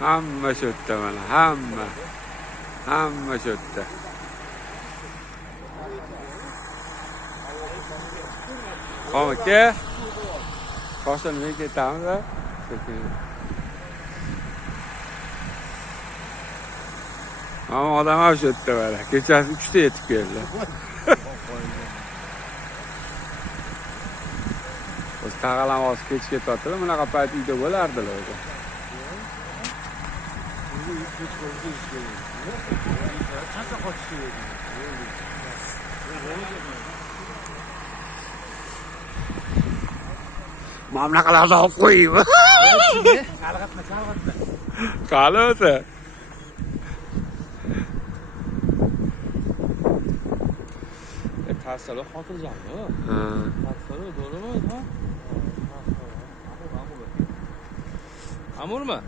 Hamma shu yerda mana, hamma shu yerda. Xo'p aka, shoshilmay ketamiz. Ama odam ham shu yerda mana. Kechasi 3 ta yetib keldi. Biz tag'alam oz kech ketyaptilar, bunaqa payt uyda bo'lardilar. Mana bunaqalarni olib qo'yaymi? Chalg'atma. Qani o'zi? Tarsalar xotirjammi? Ha. Tarsalar to'g'rimi? Ha? Amurmi?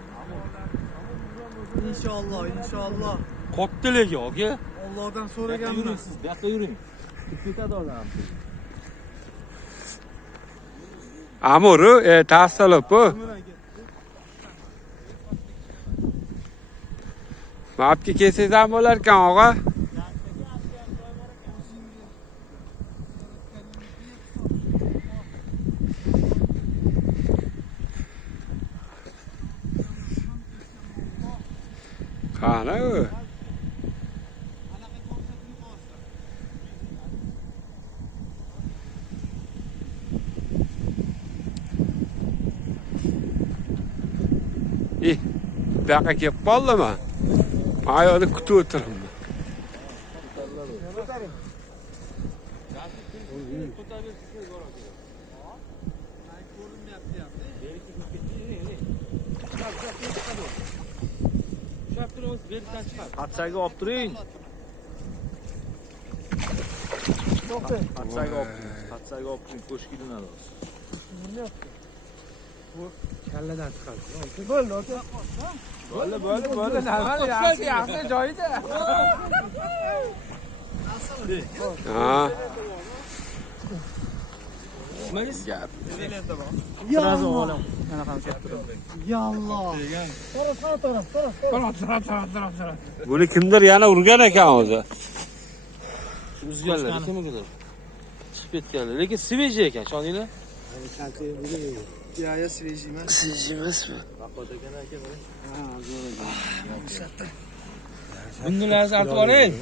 İnşallah. Qotdilik yo'q-ku. Allohdan so'raganmiz. Siz bu yoqqa yuring. Ketadi odam. Amuru, tassallup bu. Mapga kelsangiz ham bo'lar ekan, og'a. Qani u? Bu yoqqa kelib qoldimi? Ayolni kutib o'tiribman. Patsaga olib turing. Patsaga olib turing, qo'shkidan olasiz. Bu kalladan chiqadi. Bo'ldi. Navali yaxshi joyida. Ha. Nimangiz gap? Yallah. Yallah. Buni kimdir yana urgan ekan o'zi. Uzganlar kimdir? Chiqib ketganlar, lekin svejiy ekan, ishoninglar. Ya свежий emas. Svejiy emasmi? Vaqot ekan aka. Ha, zo'r ekan. Bundan artib oling.